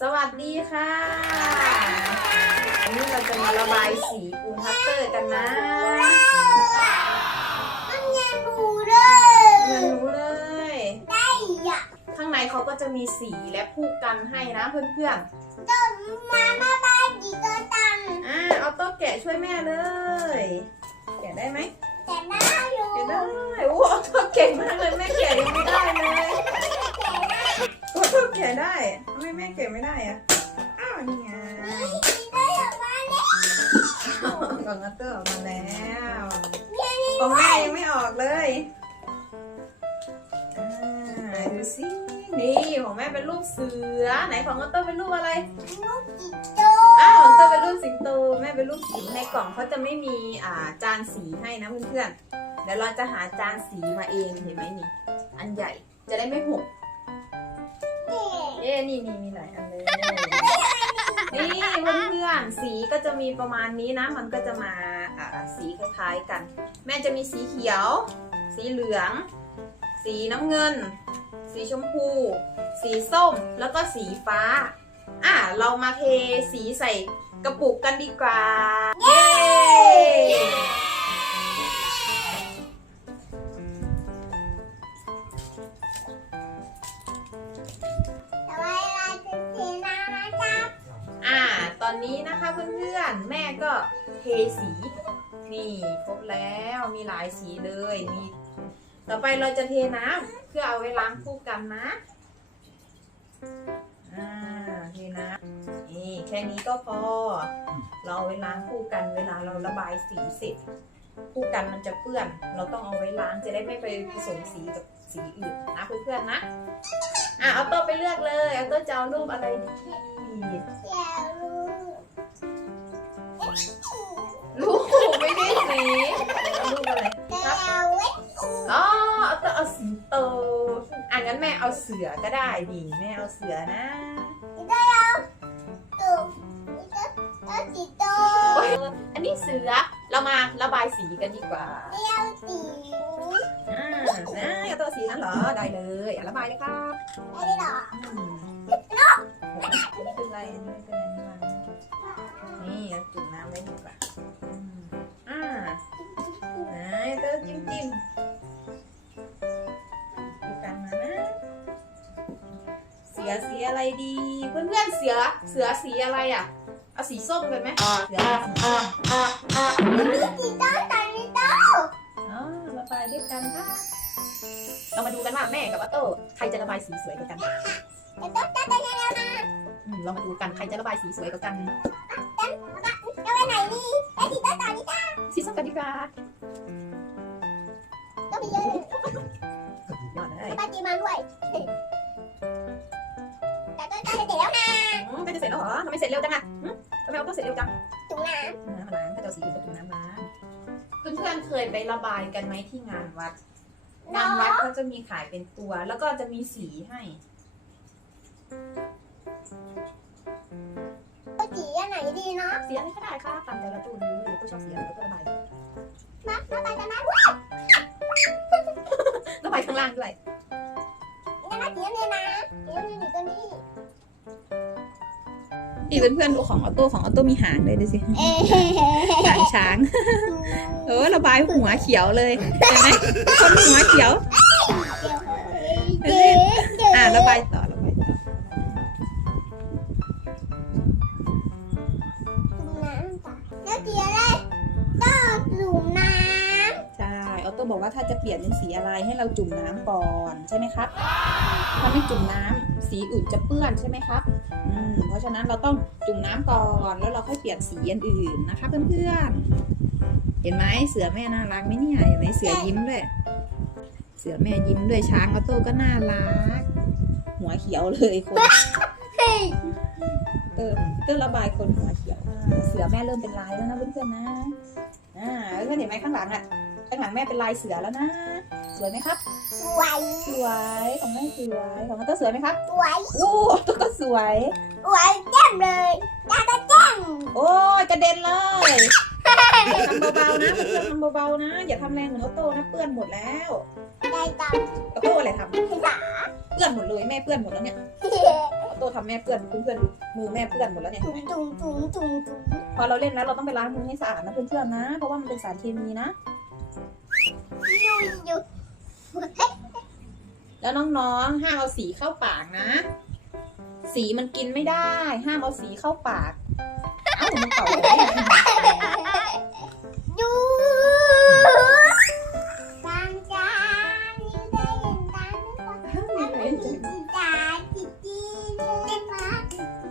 สวัสดีค่ะวันนี้เราจะมาระบายสีปูนพัตเตอร์กันนะมันยังหนูเลยเหมือนหนูเลย ได้อะข้างในเขาก็จะมีสีและผู้กันให้นะเพื่อนต้นมามาบ้านดีก็ตังๆอ่าเอาโต๊ะแกะช่วยแม่เลย แกะได้ไหม โอ้เอาโต๊ะเก่งมากเลยแม่แกะยังไม่ได้เลยโอ้โต๊ะแกะได้ทำไมแม่แกะไม่ได้อะอ้าวนี่ไงได้ออกมาแล้วของอัตเตอร์ออกมาแล้วของแม่ยังไม่ออกเลยอ่าดูสินี่ของแม่เป็นรูปเสือ ไหนของอัตเตอร์เป็นรูปอะไรลูกจิกโตอ้าวของเตอร์เป็นรูปสิงโตแม่เป็นรูปสีในกล่องเขาจะไม่มีอ่าจานสีให้นะเพื่อนๆ ดี๋ยวเราจะหาจานสีมาเองเห็นไหมนี่ อันใหญ่จะได้ไม่หกนี่เอ๊ะนี่นี่มีหลายอันเลย นี่เพื่อนๆสีก็จะมีประมาณนี้นะ มันก็จะมาอ่าสีคล้ายๆกัน แม่จะมีสีเขียว สีเหลือง สีน้ำเงิน สีชมพู สีส้มแล้วก็สีฟ้าอะเรามาเทสีใส่กระปุกกันดีกว่า เย้ นี้นะคะเพื่อนๆ แม่ก็เทสี นี่ครบแล้วมีหลายสีเลยมีต่อไปเราจะเทน้ำเพื่อเอาไว้ล้างคู่กันนะอ่าเทน้ำนี่แค่นี้ก็พอ เราเอาไว้ล้างคู่กันเวลาเราระบายสีเสร็จคู่กันมันจะเปื้อน เราต้องเอาไว้ล้างจะได้ไม่ไปผสมสีกับสีอื่นนะเพื่อนๆนะ อะเอาโต๊ะไปเลือกเลยเอาโต๊ะจะเอารูปอะไรดี ลูกไม่ได้สีเอารูปอะไรแต่ครับเว้ยอ๋อเอาตัวเอาสิงโตอะงั้นแม่เอาเสือก็ได้ดิแม่เอาเสือนะได้แล้วตุ่มนี่ก็ก็จิกโตโอ้ยอันนี้เสือเรามาระบายสีกันดีกว่าเลี้ยวสีอ่านะเอาตัวสีนั้นเหรอได้เลยอะระบายเลยครับได้หรอ อืมโอ้ยอันนี้เป็นอะไรอันนี้เป็นอะไรนี่มันนี่เอาจุ่มน้ำไว้ดีกว่าอ่าไหนตัวจิ้มจิ้มดูกันมานะ เสือสีอะไรดี เพื่อนเพื่อนเสือเสือสีอะไรอะ เอาสีส้มกันไหมเสือสีส้มมีจิกโตตอนนี้โตอ๋อระบายด้วยกันค่ะเรามาดูกันว่าแม่กับอัตโต้ใครจะระบายสีสวยกว่ากันแต่โตตาตาแล้วนะอืมเรามาดูกันใครจะระบายสีสวยกว่ากันจะไปไหนนี่ไอ้จิกโตตอนนี้สีส้มกันดีกว่าก็มีเยอะเลยยอดเลยป้าจีมาด้วยแต่โตตาจะเสร็จแล้วนะอืมใกล้จะเสร็จแล้วเหรอทำไมเสร็จเร็วจังอะหืมทำไมอัตโต้เสร็จเร็วจังถุงน้น้ำมาล้างก็จะเอาสีอื่นไปถุงน้ำล้างเพื่อนๆเคยไประบายกันไหมที่งานวัดำงานวัดเขาจะมีขายเป็นตัว แล้วก็จะมีสีให้ ดีเนาะสีอะไรก็ได้ค่ะตามใจละตู้นี้ตู้ชอบสีอะไรก็ระบายมามาไปกันนะระบายข้างล่างด้วยงั้นนะจีอันนี้นะจีอันนี้อยู่ตัวนี้อีเพื่อนๆดูของออโต้ของออโต้มีหางเลยดูสิเอ๊หางช้าง เออระบายหัวเขียวเลยเห็นไหมคนหัวเขียวเจ๊เจ๊อ่าระบายต่อระบายต่อ บอกว่าถ้าจะเปลี่ยนเป็นสีอะไรให้เราจุ่มน้ำก่อนใช่ไหมครับ ถ้าไม่จุ่มน้ำสีอื่นจะเปื้อนใช่ไหมครับอืมเพราะฉะนั้นเราต้องจุ่มน้ำก่อนแล้วเราค่อยเปลี่ยนสีอันอื่นนะคะ เพื่อนๆ เห็นไหมเสือแม่น่ารักไหมเนี่ยเห็นไหมเสือยิ้มด้วย เสือแม่ยิ้มด้วยช้างออโต้ก็น่ารัก หัวเขียวเลยคนำเฮ้ยเออเตอร์ระบายคนหัวเขียวอ่าเสือแม่เริ่มเป็นลายแล้วนะเพื่อนๆนะ อ่าเพื่อนๆเห็นไหมข้างหลังอะ ข้างหลังแม่เป็นลายเสือแล้วนะ สวยไหมครับ สวย สวย ของแม่สวย ของเตอร์สวยไหมครับ สวยโอ้ตัวก็สวย สวยแจ่มเลยตาตาแจ่มโอ้ยกระเด็นเลยอย่าทำเบาๆนะเพื่อนๆทำเบาๆนะ อย่าทำแรงเหมือนออโต้นะเปื้อนหมดแล้วตาได้ตามออโต้อะไรทำภาษาเปื้อนหมดเลยแม่เปื้อนหมดแล้วเนี่ยออโต้ทำแม่เปื้อนเพื่อนๆดูมือแม่เปื้อนหมดแล้วเนี่ยถุเห็นงไหมถุงถุงถุงถุงพอเราเล่นแล้วเราต้องไปล้างมือให้สะอาดนะเพื่อนๆนะ เพราะว่ามันเป็นสารเคมีนะ แล้วน้องๆ ห้ามเอาสีเข้าปากนะ สีมันกินไม่ได้ ห้ามเอาสีเข้าปาก เอ้ามันเป่ายูตางจานนี่ได้เห็นตางไม่พอจิจิจาจิจิเลยมา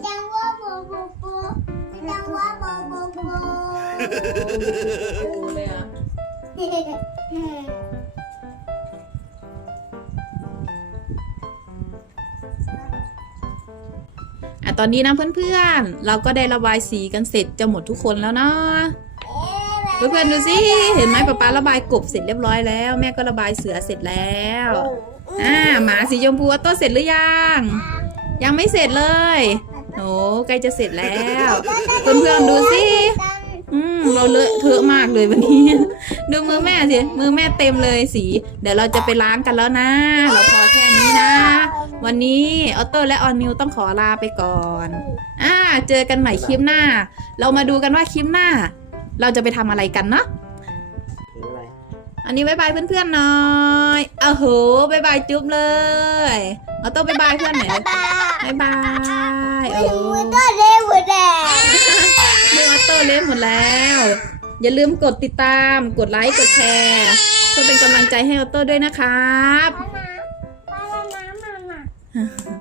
จังว่าโบโบโบจังว่าโบโบโบ เลยอะ ตอนนี้นะเพื่อนๆ เราก็ได้ระบายสีกันเสร็จจะหมดทุกคนแล้วเนาะเพื่อนๆดูสิเห็นไหมป๊าป๊าระบายกบเสร็จเรียบร้อยแล้ว แม่ก็ระบายเสือเสร็จแล้วอ่าหมาสีชมพูออโต้เสร็จหรือยัง ยังไม่เสร็จเลยโอ้ใกล้จะเสร็จแล้วเพื่อนๆดูสิอืมเราเลอะเทอะมากเลยวันนี้ ดูมือแม่สิมือแม่เต็มเลยสี เดี๋ยวเราจะไปล้างกันแล้วนะ เราพอแค่นี้นะ วันนี้ออโต้และออนนิวต้องขอลาไปก่อนอ่าเจอกันใหม่คลิปหน้า เรามาดูกันว่าคลิปหน้า เราจะไปทำอะไรกันเนาะหรืออะไรอันนี้บายบายเพื่อนๆหน่อยเออโหบายบายจุ๊บเลยออโต้บายบายเพื่อนหน่อยบายบายเออมือก็เร็วแดงมือออโต้เล่นหมดแล้ว อย่าลืมกดติดตาม กดไลค์ กดแชร์เพื่อเป็นกำลังใจให้ออโต้ด้วยนะครับ Uh-huh.